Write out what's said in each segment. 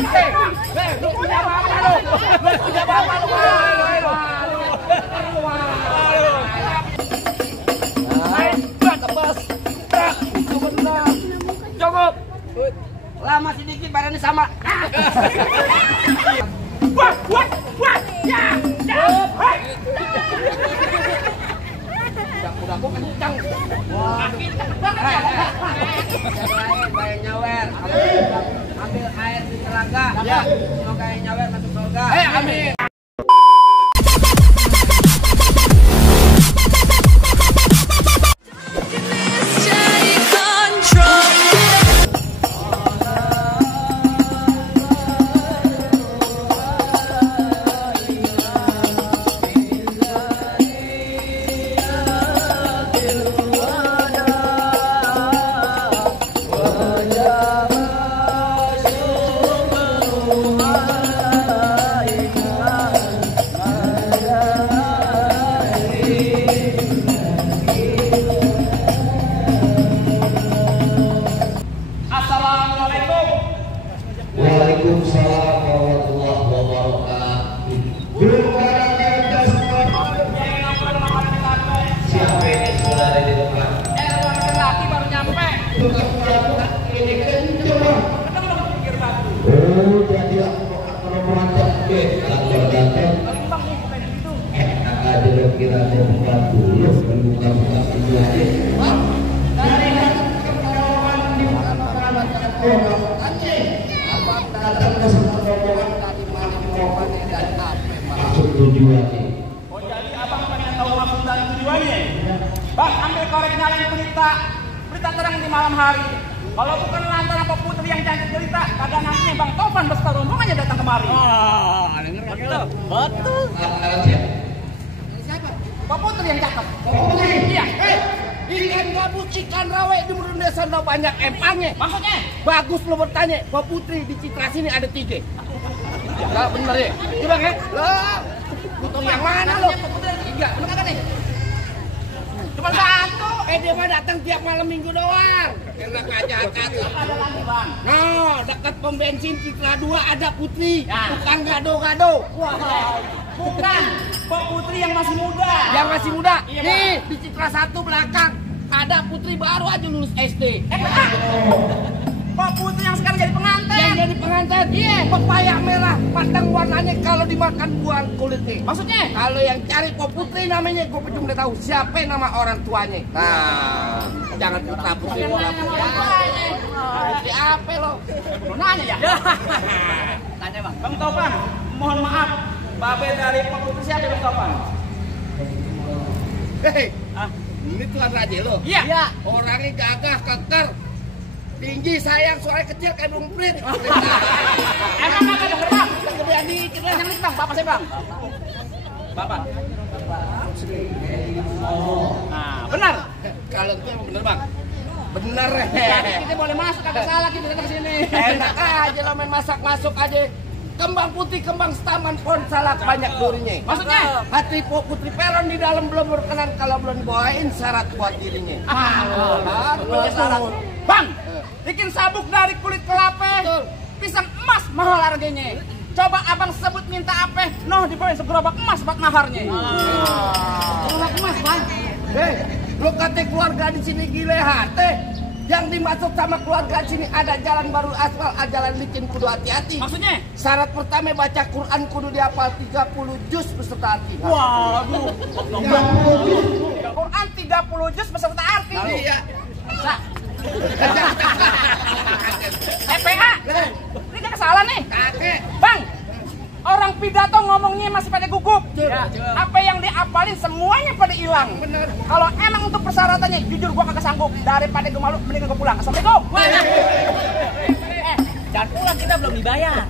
Lu punya apa lu? Punya apa lu? Cukup. Lama sedikit badannya sama. Wah, ya. Udah aku kencang. Wah, kayak nyawer. Ambil air di telaga. Ya. Mau kayak nyawer masuk telaga. Amin. Waalaikumsalam warahmatullahi wabarakatuh. Siapa ini sudah ada di depan? Laki baru nyampe. Ini kenceng. Oh, jadi aku memanjat ke kantor datang. Ada kira ada buka dulu, buka pintu aja. Maksud tujuannya. Oh, jadi abang pengen tahu maksud dan tujuannya? Bang, ambil korek nyalain berita terang di malam hari. Kalau bukan lantaran Pak Putri yang cantik cerita, kagak nantinya Bang Tovan beserta rombongannya datang kemari. Betul. Betul. Siapa? Pak Putri yang cakep. Pak Putri? Iya. Ikan gabus, ikan rawe di Murun Desa banyak empangnya. Maksudnya? Bagus lo bertanya. Pak Putri di Citra sini ada 3. Enggak bener ya? Iya Bang ya? Lah, Putri yang mana lo? 3. Bener kan nih? Cuma 1. Dia mah datang tiap malam minggu doang. Enak aja akad. Ada lagi Bang. Nah, dekat pom bensin Citra 2 ada Putri. Bukan gado-gado. Wah. Bukan. Pak Putri yang masih muda. Yang masih muda. Iya, nih, di Citra 1 belakang ada Putri baru aja lulus SD. Pak Putri yang sekarang jadi pengantin. Yang jadi pengantin. Iya. Pepaya merah, padang warnanya kalau dimakan buang kulitnya. Maksudnya? Kalau yang cari Pak Putri namanya, gue belum udah tahu siapa nama orang tuanya. Nah, jangan Putra Putri. Putri apa lo? Nanya ya? Tanya Bang. Bang Tovan, mohon maaf. Babe dari Pak Putri siapa Bang Tovan? Hei, ini Tuan Raja lo? Iya. Orangnya gagah, keker, tinggi, sayang, suaranya kecil kayak burung prit. Emang kagak denger Bang? Kegedean dikit lah. Yang Bang, Bapak saya Bang. Bapak. Oh. Nah, benar. Kalau itu emang bener Bang. Bener. Kita boleh masuk, kagak salah kita datang sini. Enak aja lo main masak, masuk aja. Kembang putih, kembang setaman pohon salak banyak durinya. Maksudnya? Hati Putri Peron di dalam belum berkenan kalau belum dibawain syarat buat dirinya. Bang, bikin sabuk dari kulit kelapa, pisang emas mahal harganya. Coba abang sebut minta apa? Noh dibawain segerobak emas buat maharnya. Segerobak emas Bang. Lu kata keluarga di sini gile hati. Yang dimaksud sama keluarga sini ada jalan baru aspal, jalan licin kudu hati-hati. Maksudnya? Syarat pertama baca Quran kudu dihafal 30 juz beserta arti. Waduh. 30 juz. Quran 30 juz beserta arti. Iya. Bisa. PA. Ini gak salah nih. Kakek. Bang. Orang pidato ngomongnya masih pada gugup. Ya. Apa yang diapalin semuanya pada hilang. Bener. Kalau emang untuk persyaratannya, jujur gua kagak sanggup. Daripada gua malu, mending gua pulang. Assalamualaikum. Jangan pulang, kita belum dibayar.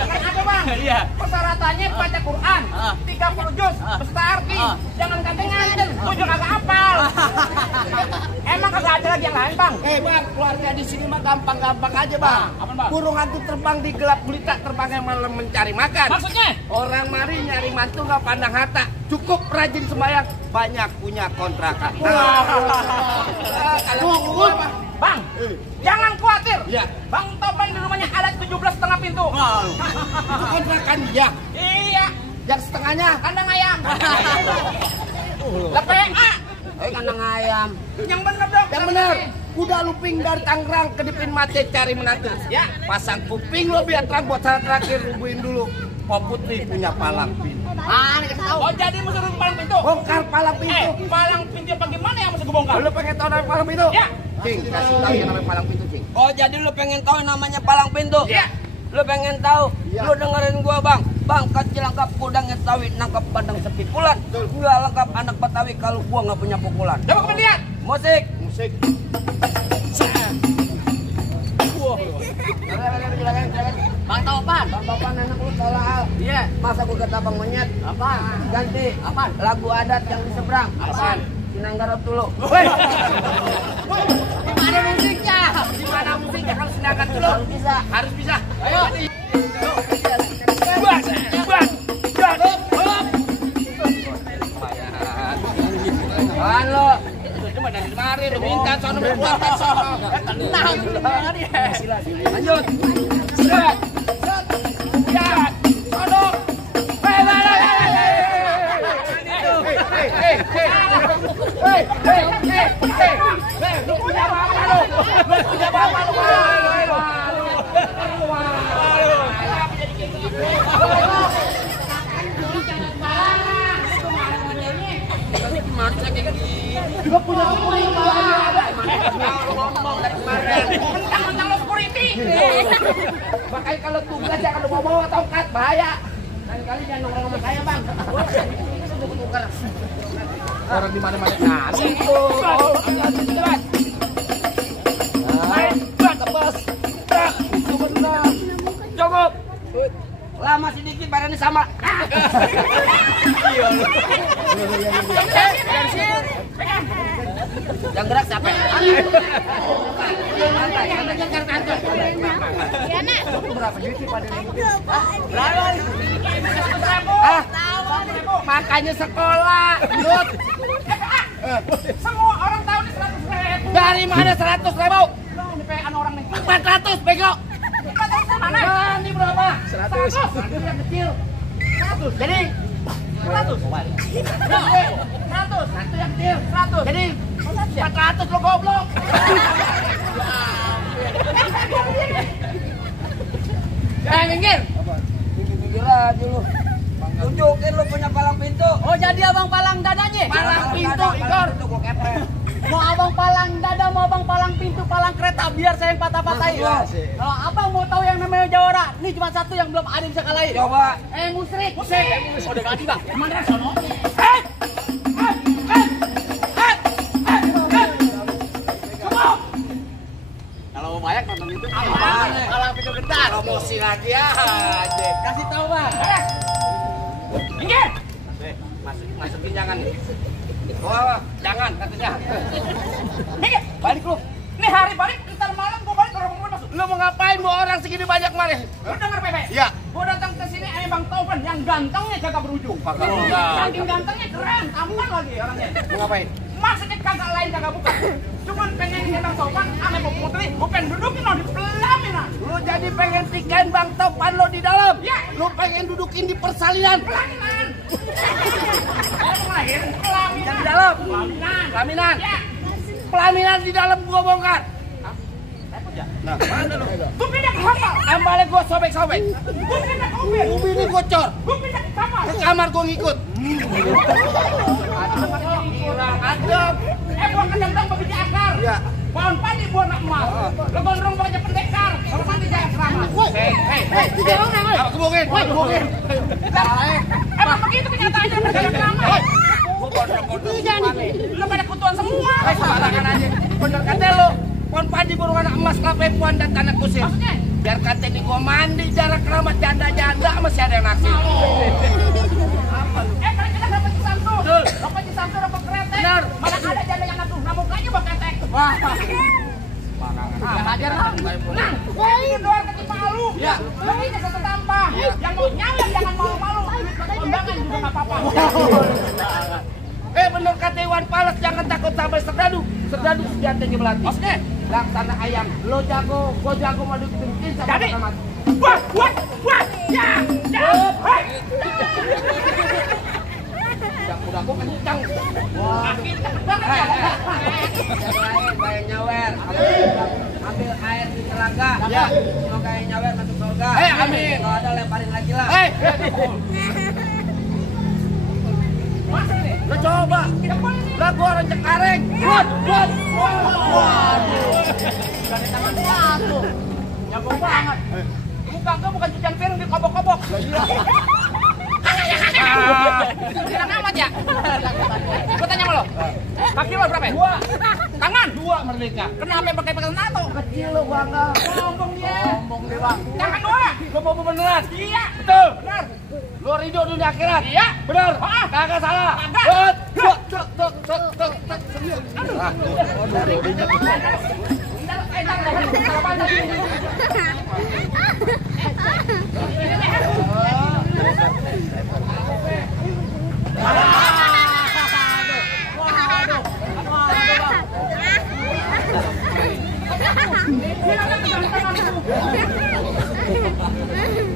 Apa Bang? Iya. Persyaratannya baca Quran 30 juz beserta arti. Jangan ganten-ganten. Gua juga kagak hafal. Emang kagak ada lagi yang lain Bang? Bang, keluarga di sini mah gampang-gampang aja Bang. Apa Bang? Burung hantu terbang di gelap gulita, terbangnya malam mencari makan. Maksudnya? Orang mari nyari mantu nggak pandang harta. Cukup rajin sembahyang, banyak punya kontrakan. Kalau gua Bang, jangan khawatir. Iya. Bang Topan di rumahnya ada 17,5 pintu. Kontrakan dia. Iya, Yang setengahnya. kandang ayam. LPA. Kandang ayam. Yang bener dong. Yang bener. Kuda luping dari Tangerang kedipin mati cari menantu. Ya. Pasang kuping lo biar terang buat syarat terakhir rubuhin dulu. Pok Putri punya palang pintu. Oh, jadi mesti rubuh palang pintu. Bongkar palang pintu. Palang pintu apa gimana yang mesti gue bongkar? Lu pengen tahu namanya palang pintu? Ya. Cing, kasih tahu yang namanya palang pintu, Cing. Oh, jadi lu pengen tahu namanya palang pintu? Iya. Lu pengen tahu? Iya. Lu dengerin gua, Bang. Bang, kecil lengkap kudang ngetawi nangkap bandang sepi pulan. Enggak lengkap anak Betawi kalau gua nggak punya pukulan. Coba kau lihat. Musik. Musik. Bang Topan. Bang Topan anak lu soal. Iya. Masa gua kata Bang Monyet? Apa? Ganti. Apaan? Lagu adat yang di seberang. Apaan? Sinanggarap dulu. Woi. Gimana musiknya? Gimana musiknya kalau sedangkan dulu? Harus bisa. Harus bisa. Ayo. Bang, bang, bang. Apaan lo? Cuma dari kemarin lu minta sono berbuatan sono. Tenang. Lanjut. Set. Ya. Sono. Lu punya apa lu? Lu punya apa lu? Gua punya kuring Ngomong dari kemarin. Mentang-mentang lu security. makanya kalau tugas jangan lu bawa tongkat bahaya. Lain kali jangan nongkrong sama saya, Bang. Gua tukar. Orang di mana-mana kasih tuh. Itu benar. Cukup. Lama sedikit badannya sama. Yang gerak siapa? Berapa duit sih pada ini? Ah, Makanya sekolah. Nut. semua orang tahu ini 100.000. Dari mana 100.000? Ini PN orang nih. 400 bego. Mana? Ini berapa? 100. Yang kecil. 100. Jadi 100. 100. Satu yang kecil. 100. Jadi 400 lo goblok. Minggir. Minggir aja lu. Tunjukin lu punya palang pintu. Oh, jadi abang palang dadanya? Palang pintu, Igor. Mau abang palang dada, mau abang palang pintu, palang kereta, biar saya yang patah-patahin. Kalau abang mau tahu yang namanya Jawara, ini cuma satu yang belum ada yang bisa kalahin. Coba. Musrik. Udah ganti, Bang. Mana sono? Kalau mau banyak nonton itu. Palang pintu gentar. Promosi lagi aja. Kasih tahu, Bang. Minggir. Masukin jangan nih. Oh, jangan katanya. Minggir. Balik lu. Nih hari balik, ntar malam gua balik ke rumah gua masuk. Lu mau ngapain bawa orang segini banyak kemarin? Lu denger Pepe? Iya. Gua datang ke sini ada Bang Topan yang gantengnya kagak berujung. Saking gantengnya keren, tampan lagi orangnya. Mau ngapain? Maksudnya kagak lain kagak bukan. Cuman pengen ini Bang Topan ame Pok Putri, gua pengen dudukin lo di pelaminan. Lu jadi pengen tikain Bang Topan lo di dalam? Iya. Lu pengen dudukin di persalinan? Pelaminan. Aku ngelahirin pelaminan. Yang di dalam? Pelaminan. Pelaminan? Ya. Pelaminan di dalam gua bongkar. Repot ya? Nah, mana lu? Gua pindah ke hotel. Ambalnya gua sobek-sobek. Gua pindah ke mobil. Ubi ini gocor. Gua pindah ke kamar. Ke kamar gua ngikut. Kurang adem. Gua kadang-kadang begitu akar. Iya. Pohon padi buah nak emas. Lo gondrong baca pendekar. Kalau mandi jangan keramat. Hei, kebongin. Emang begitu kenyataannya jangan keramat. Gua gondrong-gondrong. Lo pada kutuan semua. Sembarangan aja. Bener kata lu. Pohon padi burung anak emas, kelapa puan dan tanah kusir. Maksudnya? Biar kata ini gua mandi jarak keramat janda-janda masih ada yang naksir. Kalau kita dapat cisantu. Dapat cisantu, dapat kretek. Benar. Mana ada janda yang ngatuh. Nah mukanya bawa ketek. Wah. Hajar lah. Nah, ini doang ketimpa lu. Iya. Begini satu tambah. Yang mau nyalek jangan malu-malu. Undangan juga nggak apa-apa. Bener kata Dewan Pales jangan takut sampai serdadu. Serdadu senjatanya belati. Oke. Laksana ayam. Lo jago, gua jago madu kencing sama Jadi. mati. Wah, ya. Hai. Udah gua kencang. Kaki cepet banget. Kayak nyawer. Ambil air di telaga. Ya. Mau kayak nyawer masuk surga. Amin. Kalau ada lemparin lagi lah. Lo coba. Lah gua orang Cengkareng. Buat. Waduh. Dari tangan satu. Jago banget. Muka gua bukan cucian piring dikobok-kobok. Kira amat ya? Gua tanya sama lo. Kaki lo berapa ya? 2. Tangan? 2 merdeka. Kenapa pakai NATO? Kecil lo bangga. Sombong dia. Sombong deh bang. Tangan 2. Lo mau beneran? Iya. Betul. Benar. Lo ridho dunia akhirat. Iya. Bener. Ah. Kagak salah. Kagak.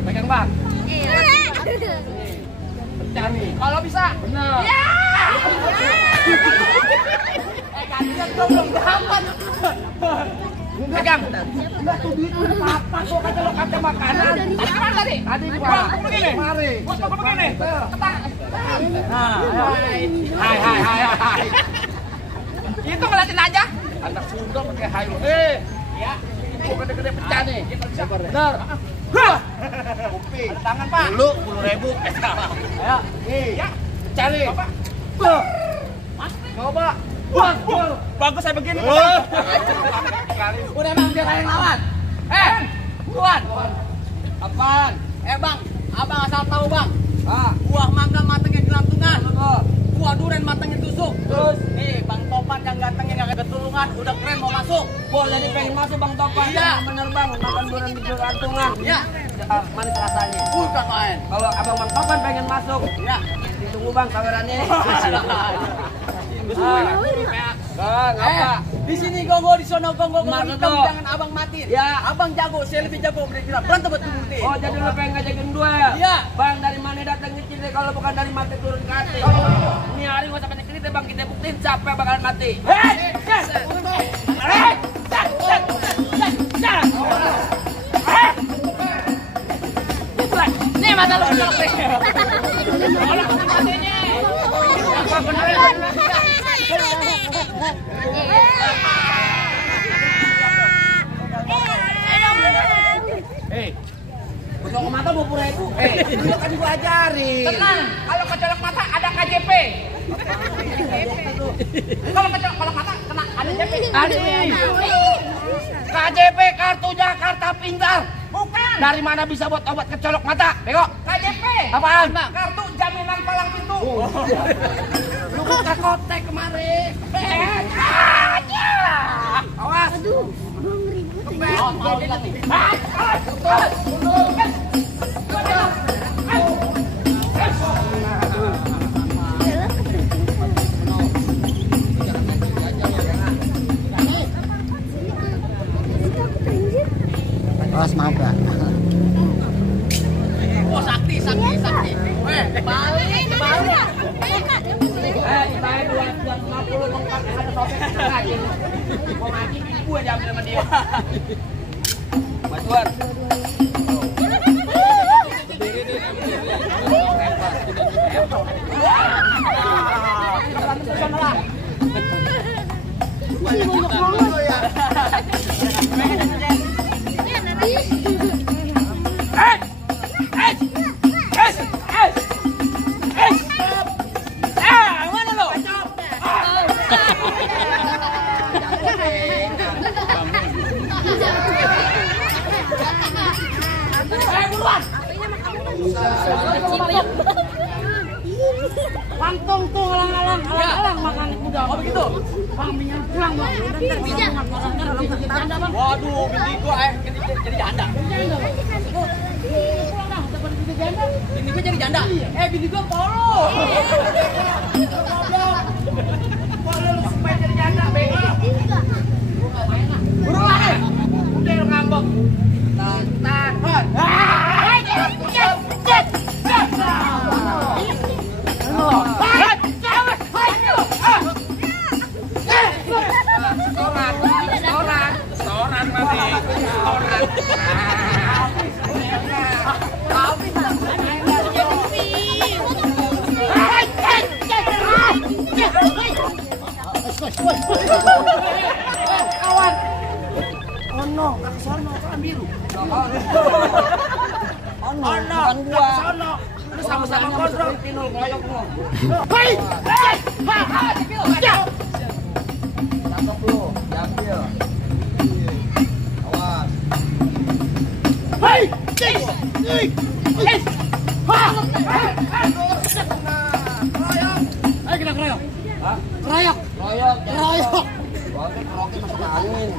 Pegang bang. Kalau bisa. Bener. Ya. Kasihan gua belum dapat. Pegang. Enggak tuh duit udah apa kok kata lo kata makanan. Tadi mana tadi? Tadi di Gua begini. Mari. Gua begini. Hai. Itu ngeliatin aja. Anak Sunda pakai hai lo. Ya. Gua gede-gede pecah nih. Bener. Kopi. Tangan Pak. Dulu 10.000. Ayo. Nih. Ya. Cari. Coba. Coba. Bagus saya begini. Udah bang dia yang lawan. Tuan. Apaan? Bang, abang asal tahu bang. Ah. Buah mangga matangnya gelantungan. Buah durian matangnya tusuk. Terus? Nih bang Topan yang gantengnya nggak ketulungan, udah keren mau masuk. Gua jadi pengen masuk Bang Topan. Iya. Bener Bang, makan durian di gelantungan. Ya. Manis rasanya. Udah main. Kalau Abang Bang Topan pengen masuk, Ya. ditunggu Bang sawerannya. Bang, apa? Di sini gongo, di sono gongo, Mana hitam, tuh? jangan abang mati. Ya. Abang jago, saya lebih jago berkira. Berantem betul betul. Oh, jadi lu pengen ngajakin duel? Iya. Bang, dari mana datang kecil deh kalau bukan dari mati turun ke hati. Ini hari gua sampai cerita Bang, kita buktiin siapa yang bakalan mati. Nih mata lu belok nih. Kalau mata 20.000. Dulu kan gua ajarin. Tenang, kalau kecolok mata ada KJP. Kalau kecolok mata kena ada JP. KJP kartu Jakarta Pintar. Bukan. Dari mana bisa buat obat kecolok mata? Bego. KJP. Apaan? Kartu jaminan palang pintu. Lu buka kotek kemarin. Awas. Mau lihat nih. Awas maaf ya. Oh sakti. Balik. Saya 250 lengkap ada topeng ngaji. Mau ngaji gua diambil sama dia. Bantuan. Mana lo? Buruan. Kantong tuh alang-alang makan kuda. Oh begitu. Kambingnya pulang bang. Waduh, bini gua jadi janda. Bini gua jadi janda. Bini gua polo. Kawan. Oh no, ke sono kan biru. Oh no, bukan gua. Sono. Lu sama-sama kontrol. Pinul ngeroyok lu. Hei! Hei! Ha! Tangkap lu, diambil. Awas. Hei! Hei! Hei! Ha! Ayo kita keroyok. Hah? Keroyok. Royok. Keroyok. Royok kerokin masuk angin.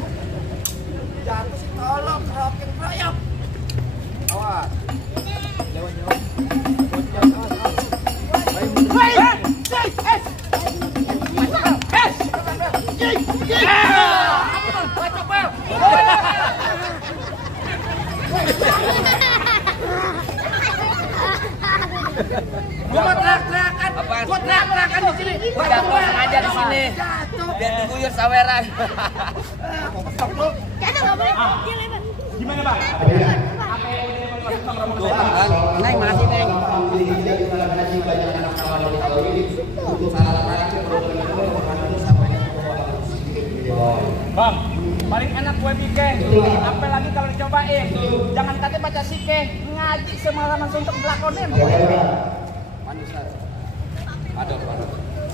Jatuh sih tolong kerokin keroyok. Awas. Hei! Gua mau teriak-teriakan. Apaan? Gua teriak-teriakan di sini. Gua jatuh sengaja di sini. Biar diguyur saweran. Gimana bang? Neng, makasih Neng. Bang, paling enak kue bikin. Apalagi kalau dicobain. Jangan katanya baca sike, ngaji semalaman untuk melakonin.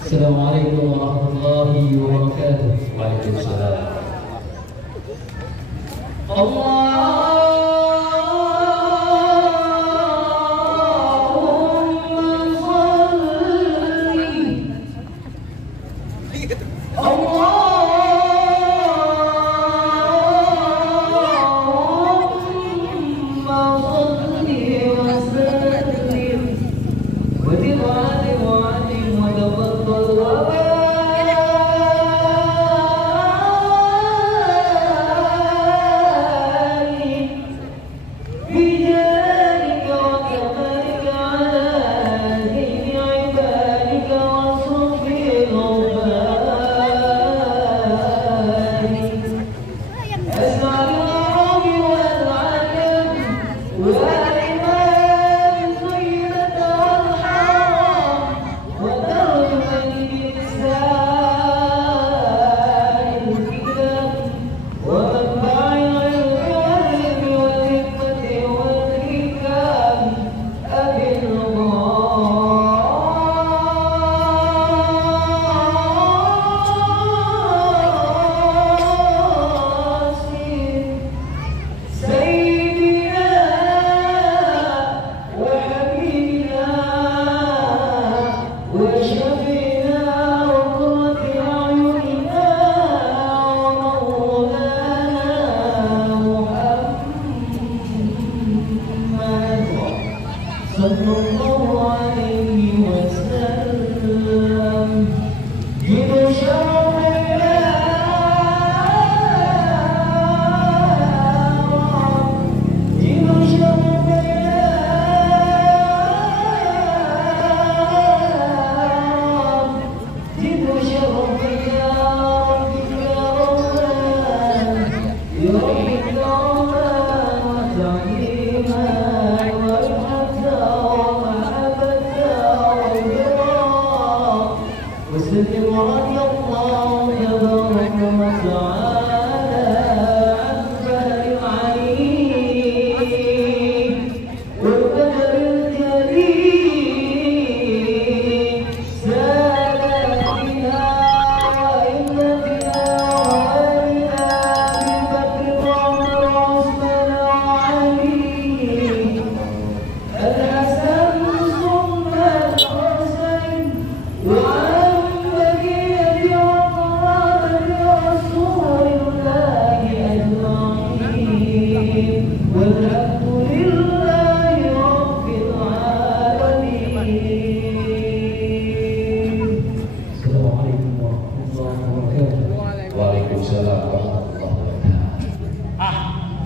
Assalamualaikum warahmatullahi wabarakatuh. Waalaikumsalam.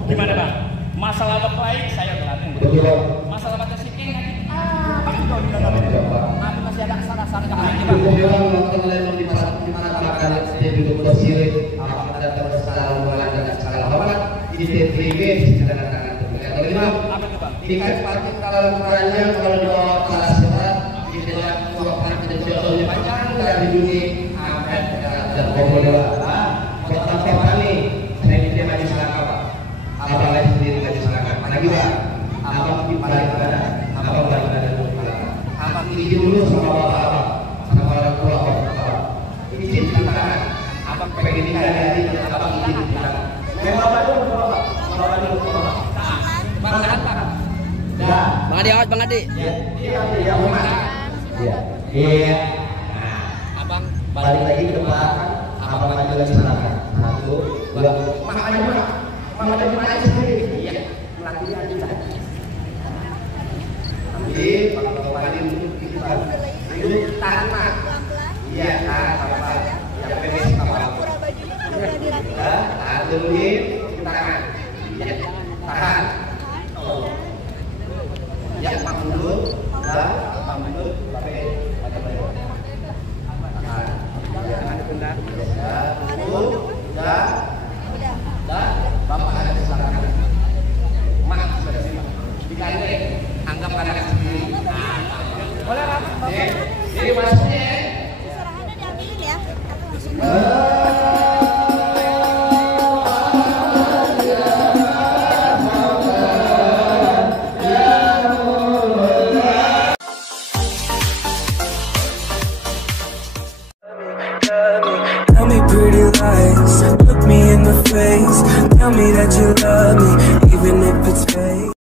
Gimana bang? Masalah baik saya berlatih. Masalah baca siking apa kau didengar? Tapi masih ada kesalahan lagi bang. Tingkat parking kalau ukurannya kalau dibawa kelas berat di dalam dua parking dan contohnya panjang dari dunia sampai dan kumpul dua. Buat apa nih? Saya tidak maju selangkah Pak. Abang lagi sendiri maju selangkah. Lagi Pak. Abang di paling kanan. Abang paling kanan dulu belakang. Abang izin dulu sama bapak abang, sama orang tua bapak. Izin di tangan. Abang pengen dihadiri dan abang izin di tangan. Bapak dulu bapak. Bapak dulu bapak. Bang Anta. Ya. Bang Adi awas Bang Adi. Iya. Iya. Abang Balik lagi ke depan. Abang maju lagi selangkah. 1, 2. Mama maju sendiri. Iya. Pelatihnya aja lah. Ambil, kembali duduk di depan. Duduk tahan Mak. Iya, tahan apa? Yang pemis apa? Tahan dulu di tangan. Iya. Tahan. Ya, Pak dulu. Dah, Pak dulu. Tahan. Jangan dipendam. Dah. Bapak ada di belakang. Mak sudah terima. Digandeng. Anggap anak sendiri. Boleh Pak? Jadi maksudnya Serahannya diambilin ya. Tell me pretty lies, look me in the face. Tell me that you love me, even if it's fake.